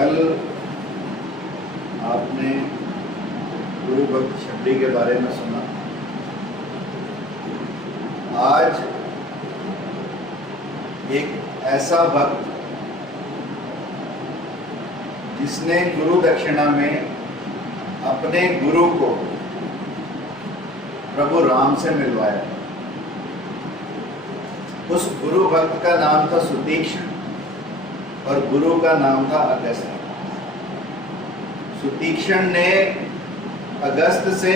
कल आपने गुरु भक्त शबरी के बारे में सुना। आज एक ऐसा भक्त जिसने गुरु दक्षिणा में अपने गुरु को प्रभु राम से मिलवाया। उस गुरु भक्त का नाम था सुतीक्ष्ण और गुरु का नाम था अगस्त। सुतीक्ष्ण ने अगस्त से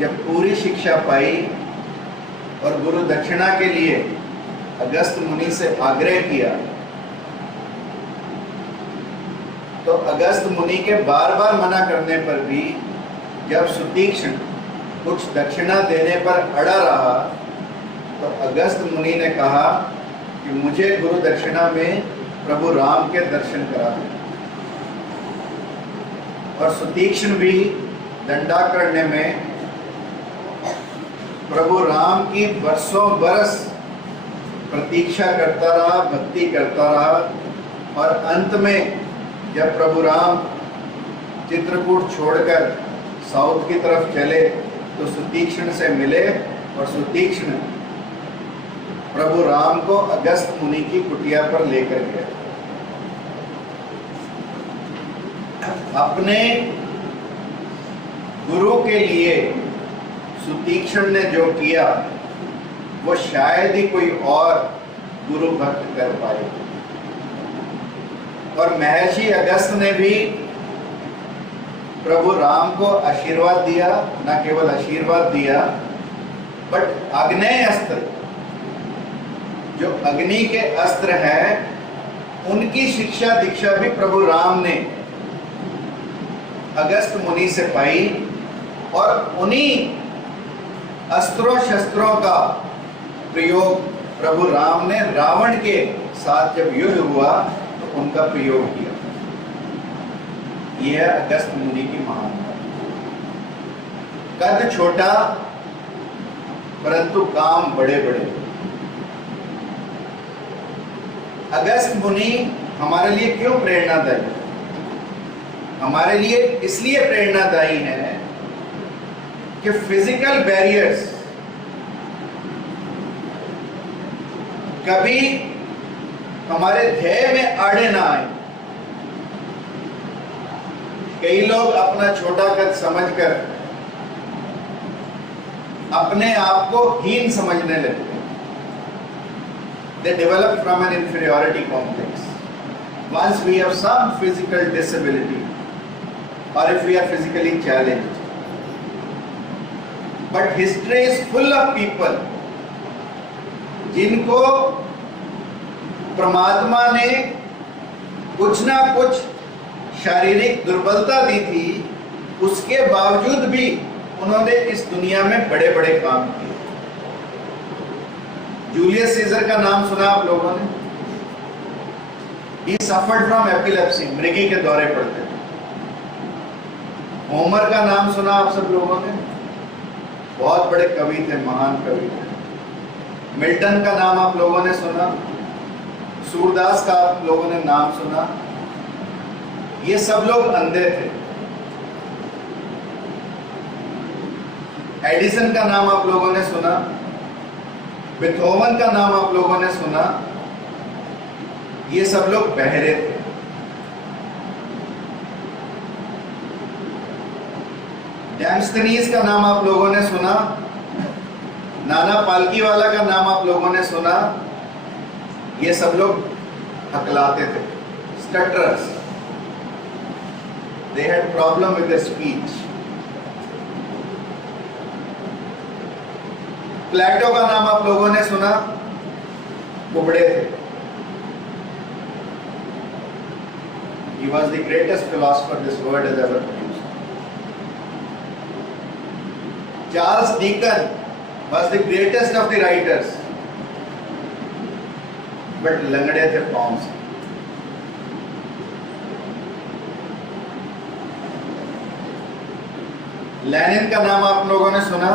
जब पूरी शिक्षा पाई और गुरु दक्षिणा के लिए अगस्त मुनि से आग्रह किया, तो अगस्त मुनि के बार बार मना करने पर भी जब सुतीक्ष्ण कुछ दक्षिणा देने पर अड़ा रहा, तो अगस्त मुनि ने कहा कि मुझे गुरु दक्षिणा में प्रभु राम के दर्शन करा दें। और सुतीक्ष्ण भी दंडाकरण्य में प्रभु राम की बरसों बरस प्रतीक्षा करता रहा, भक्ति करता रहा। और अंत में जब प्रभु राम चित्रकूट छोड़कर साउथ की तरफ चले तो सुतीक्ष्ण से मिले और सुतीक्ष्ण प्रभु राम को अगस्त मुनि की कुटिया पर लेकर गया। अपने गुरु के लिए सुतीक्ष्ण ने जो किया वो शायद ही कोई और गुरु भक्त कर पाए। और महर्षि अगस्त ने भी प्रभु राम को आशीर्वाद दिया, न केवल आशीर्वाद दिया बट आग्नेय अस्त्र, जो अग्नि के अस्त्र हैं, उनकी शिक्षा दीक्षा भी प्रभु राम ने अगस्त मुनि से पाई। और उन्हीं अस्त्रों शस्त्रों का प्रयोग प्रभु राम ने रावण के साथ जब युद्ध हुआ तो उनका प्रयोग किया। यह है अगस्त मुनि की महानता। कद छोटा परंतु काम बड़े बड़े। अगस्त मुनि हमारे लिए क्यों प्रेरणादायी? हमारे लिए इसलिए प्रेरणादायी है कि फिजिकल बैरियर्स कभी हमारे ध्येय में आड़े ना आए। कई लोग अपना छोटा कद समझकर अपने आप को हीन समझने लगते हैं। They develop from an inferiority complex. Once we have some physical disability or if we are physically challenged. But history is full of people जिनको परमात्मा ने कुछ ना कुछ शारीरिक दुर्बलता दी थी, उसके बावजूद भी उन्होंने इस दुनिया में बड़े बड़े काम किए। जूलियस सीजर का नाम सुना आप लोगों ने? He suffered from epilepsy, मृगी के दौरे पड़ते थे। होमर का नाम सुना आप सब लोगों ने? बहुत बड़े कवि थे, महान कवि थे। मिल्टन का नाम आप लोगों ने सुना? सूरदास का आप लोगों ने नाम सुना? ये सब लोग अंधे थे। एडिसन का नाम आप लोगों ने सुना? बेथोवन का नाम आप लोगों ने सुना? ये सब लोग बहरे थे। डेमोस्थेनीज का नाम आप लोगों ने सुना? नाना पालकीवाला का नाम आप लोगों ने सुना? ये सब लोग हकलाते थे, स्टटरर्स। They had problem with their speech. प्लेटो का नाम आप लोगों ने सुना? कुबड़े थे। He was the greatest philosopher this world has ever produced. Charles Dickens was the greatest of the writers, but लंगड़े थे पांव से। लेनिन का नाम आप लोगों ने सुना?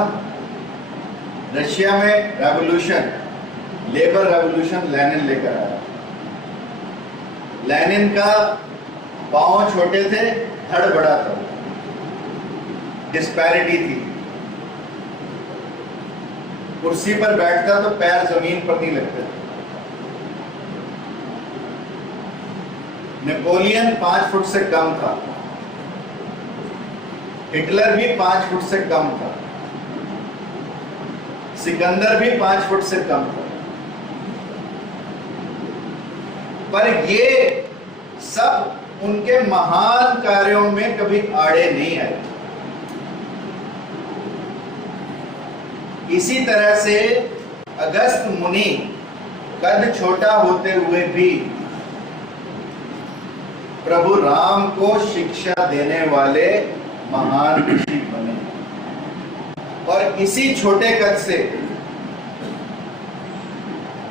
रशिया में रेवोल्यूशन, लेबर रेवोल्यूशन लेनिन लेकर आया। लेनिन का पांव छोटे थे, धड़ बड़ा था, डिस्पैरिटी थी। कुर्सी पर बैठता तो पैर जमीन पर नहीं लगते। नेपोलियन 5 फुट से कम था, हिटलर भी 5 फुट से कम था, सिकंदर भी 5 फुट से कम था। पर ये सब उनके महान कार्यों में कभी आड़े नहीं आए। इसी तरह से अगस्त मुनि कद छोटा होते हुए भी प्रभु राम को शिक्षा देने वाले महान ऋषि बने। और इसी छोटे कद से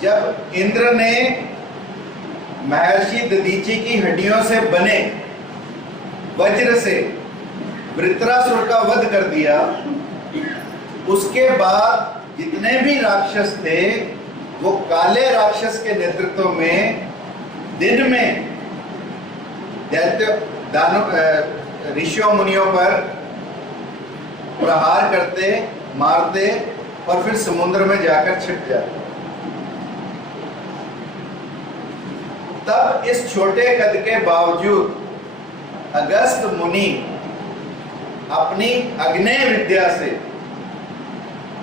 जब इंद्र ने महर्षि दधीचि की हड्डियों से बने वज्र से वृत्रासुर का वध कर दिया, उसके बाद जितने भी राक्षस थे वो काले राक्षस के नेतृत्व में दिन में दैत्य दानव ऋषियों मुनियों पर प्रहार करते, मारते और फिर समुद्र में जाकर छिप जाते। तब इस छोटे कद के बावजूद अगस्त मुनि अपनी अग्नेय विद्या से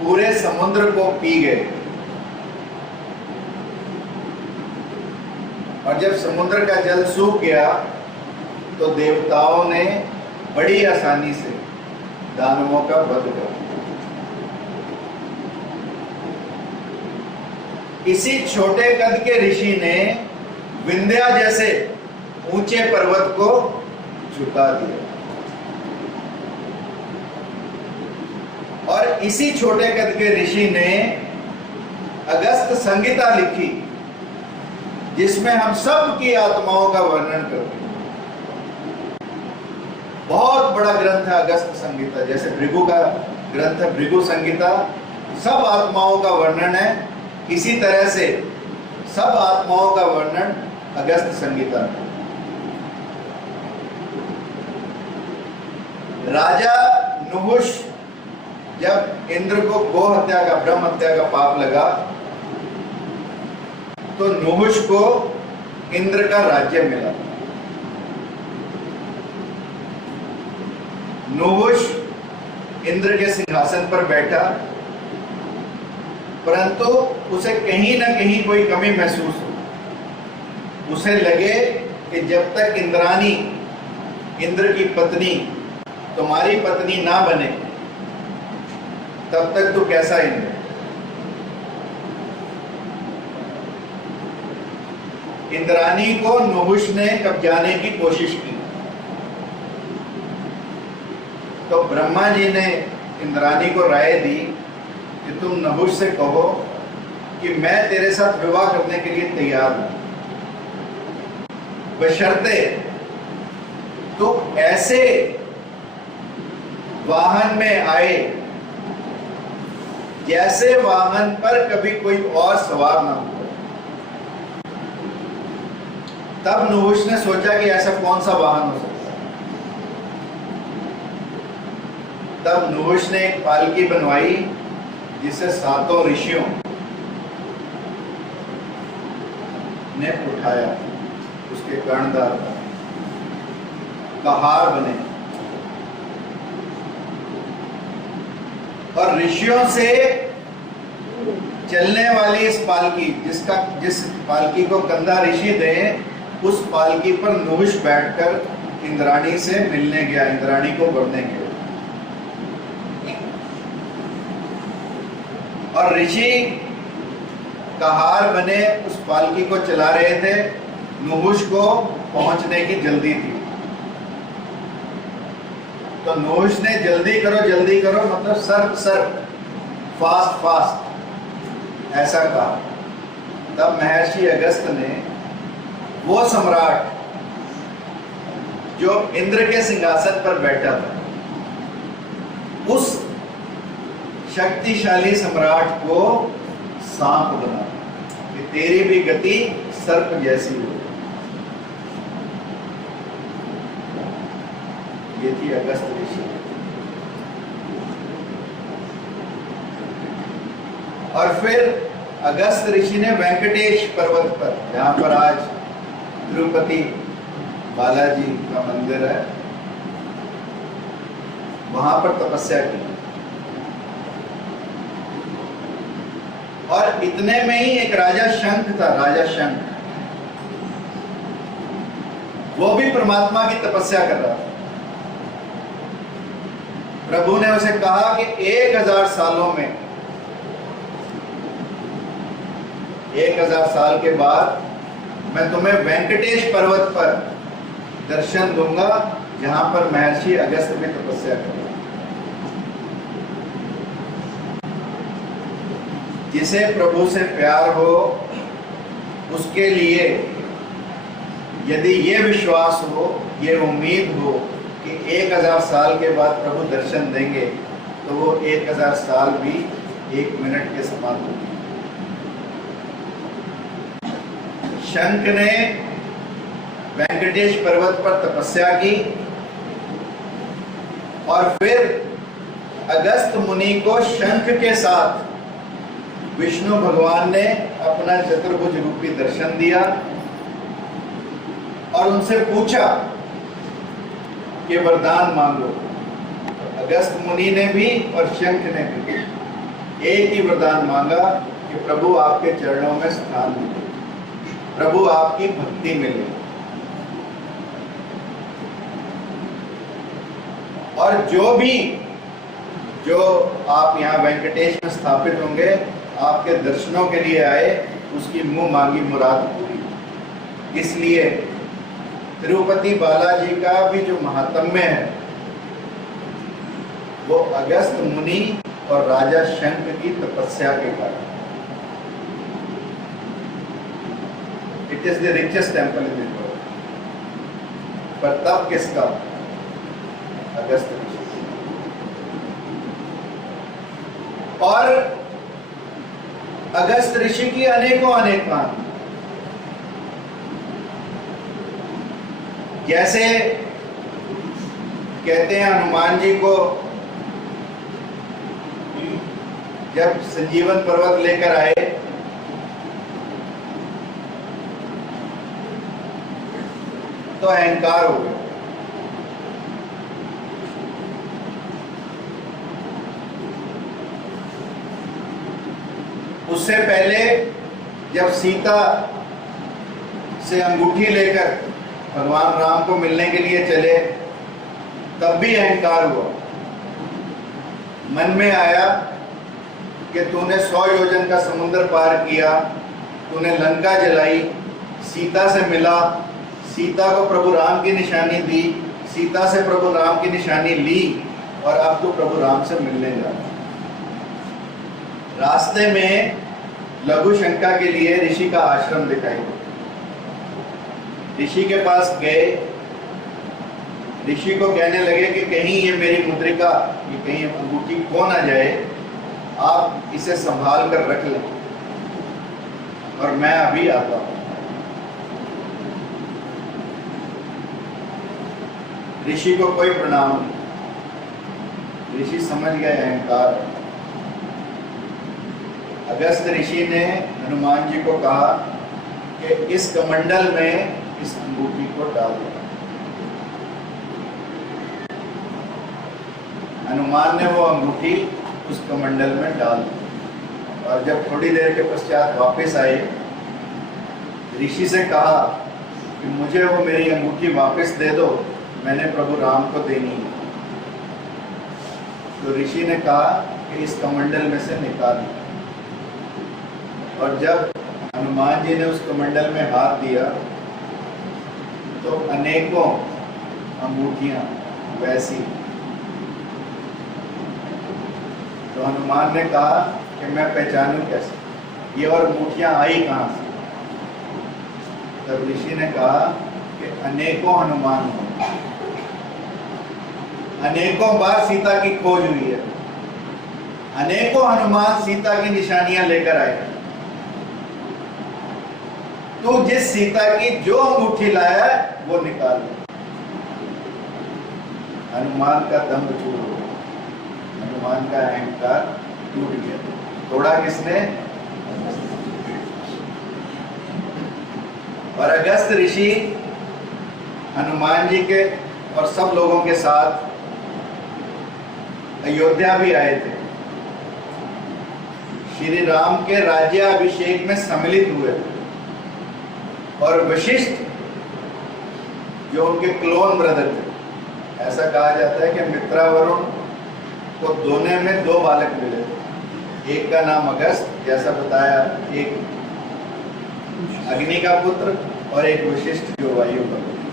पूरे समुद्र को पी गए। और जब समुद्र का जल सूख गया तो देवताओं ने बड़ी आसानी से दानवों का वध कर दिया। इसी छोटे कद के ऋषि ने विंध्या जैसे ऊंचे पर्वत को झुका दिया। और इसी छोटे कद के ऋषि ने अगस्त संहिता लिखी, जिसमें हम सब की आत्माओं का वर्णन करते हैं। बहुत बड़ा ग्रंथ है अगस्त संहिता, जैसे भृगु का ग्रंथ है भृगु संहिता, सब आत्माओं का वर्णन है। इसी तरह से सब आत्माओं का वर्णन अगस्त संहिता में। राजा नुहुष जब इंद्र को गो हत्या का, ब्रह्म हत्या का पाप लगा, तो नुहुष को इंद्र का राज्य मिला। नुहुष इंद्र के सिंहासन पर बैठा, परंतु उसे कहीं ना कहीं कोई कमी महसूस हो। उसे लगे कि जब तक इंद्रानी, इंद्र की पत्नी तुम्हारी पत्नी ना बने, तब तक तो कैसा इंद्र। इंद्रानी को नुहुष ने कब्जाने की कोशिश की, तो ब्रह्मा जी ने इंद्रानी को राय दी कि तुम नुहुष से कहो कि मैं तेरे साथ विवाह करने के लिए तैयार हूं, बशर्ते तो ऐसे वाहन में आए जैसे वाहन पर कभी कोई और सवार ना हो। तब नुहुष ने सोचा कि ऐसा कौन सा वाहन हो सकता है। तब नुहुष ने एक पालकी बनवाई जिसे 7 ऋषियों ने उठाया, उसके कर्णधार कहार बने। और ऋषियों से चलने वाली इस पालकी, जिस पालकी को कंधा ऋषि दे, उस पालकी पर नुहुष बैठकर इंद्राणी से मिलने गया, इंद्राणी को वरने गया। और ऋषि कहार बने उस पालकी को चला रहे थे। नुहुष को पहुंचने की जल्दी थी, तो नुहुष ने जल्दी करो मतलब सर्प सर्प, फास्ट फास्ट ऐसा कहा। तब महर्षि अगस्त ने वो सम्राट जो इंद्र के सिंहासन पर बैठा था, उस शक्तिशाली सम्राट को सांप बना कि तेरी भी गति सर्प जैसी हो। ये थी अगस्त ऋषि। और फिर अगस्त ऋषि ने वेंकटेश पर्वत पर, जहां पर आज तिरुपति बालाजी का मंदिर है, वहां पर तपस्या की। और इतने में ही एक राजा शंख था, राजा शंख, वो भी परमात्मा की तपस्या कर रहा था। प्रभु ने उसे कहा कि 1000 सालों में, 1000 साल के बाद मैं तुम्हें वेंकटेश पर्वत पर दर्शन दूंगा, जहां पर महर्षि अगस्त में तपस्या कर रहे हैं। जिसे प्रभु से प्यार हो, उसके लिए यदि ये विश्वास हो, ये उम्मीद हो कि 1000 साल के बाद प्रभु दर्शन देंगे, तो वो 1000 साल भी 1 मिनट के समान होगी। शंख ने वेंकटेश पर्वत पर तपस्या की और फिर अगस्त मुनि को शंख के साथ विष्णु भगवान ने अपना चतुर्भुज रूपी दर्शन दिया और उनसे पूछा कि वरदान मांगो। अगस्त मुनि ने भी और शंख ने भी एक ही वरदान मांगा कि प्रभु आपके चरणों में स्थान मिले, प्रभु आपकी भक्ति मिले। और जो आप यहाँ वेंकटेश में स्थापित होंगे, आपके दर्शनों के लिए आए, उसकी मुंह मांगी मुराद पूरी। इसलिए तिरुपति बालाजी का भी जो महात्म्य है, वो अगस्त मुनि और राजा शंख की तपस्या के कारण। It is the richest temple in the world. पर तब किसका? अगस्त ऋषि। और अगस्त ऋषि की अनेकों महान, जैसे कहते हैं हनुमान जी को जब संजीवन पर्वत लेकर आए, तो अहंकार हो गया। उससे पहले जब सीता से अंगूठी लेकर भगवान राम को मिलने के लिए चले, तब भी अहंकार हुआ। मन में आया कि तूने 100 योजन का समुद्र पार किया, तूने लंका जलाई, सीता से मिला, सीता को प्रभु राम की निशानी दी, सीता से प्रभु राम की निशानी ली, और अब तू प्रभु राम से मिलने जा रहा। रास्ते में लघु शंका के लिए ऋषि का आश्रम दिखाई दिया। ऋषि के पास गए, ऋषि को कहने लगे कि कहीं ये मेरी मुद्रिका, ये कहीं अंगूठी खो ना जाए, आप इसे संभाल कर रख लें और मैं अभी आता हूं। ऋषि को कोई प्रणाम नहीं। ऋषि समझ गए अहंकार। अगस्त ऋषि ने हनुमान जी को कहा कि इस कमंडल में इस अंगूठी को डाल दो। हनुमान ने वो अंगूठी उस कमंडल में डाल दी। और जब थोड़ी देर के पश्चात वापस आए, ऋषि से कहा कि मुझे वो मेरी अंगूठी वापस दे दो, मैंने प्रभु राम को देनी है। तो ऋषि ने कहा कि इस कमंडल में से निकाल। और जब हनुमान जी ने उस कमंडल में हाथ दिया, तो अनेकों अंगूठियां वैसी। तो हनुमान ने कहा कि मैं पहचानूं कैसे, ये और अंगूठियां आई कहां से? तब ऋषि ने कहा कि अनेकों हनुमान हों, अनेकों बार सीता की खोज हुई है, अनेकों हनुमान सीता की निशानियां लेकर आए। तो जिस सीता की जो अंगूठी लाया वो निकाल। हनुमान का दम्भ चूर हो गया, हनुमान का अहंकार टूट गया। तोड़ा किसने? और अगस्त ऋषि हनुमान जी के और सब लोगों के साथ अयोध्या भी आए थे, श्री राम के राज्याभिषेक में सम्मिलित हुए थे। और वशिष्ठ जो उनके क्लोन ब्रदर थे, ऐसा कहा जाता है कि मित्रावरुण को दोनों में 2 बालक मिले थे, एक का नाम अगस्त जैसा बताया, एक अग्नि का पुत्र और एक वशिष्ठ जो वायु का पुत्र।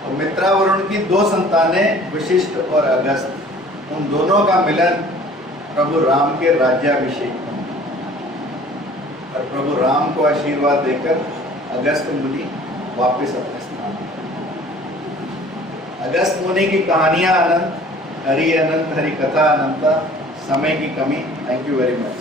तो मित्रावरुण की 2 संतानें वशिष्ठ और अगस्त, उन दोनों का मिलन प्रभु राम के राज्याभिषेक में, और प्रभु राम को आशीर्वाद देकर अगस्त मुनि वापस अपने स्थान पर। अगस्त मुनि की कहानियां अनंत, हरि अनंत, हरि कथा अनंता। समय की कमी। Thank you very much.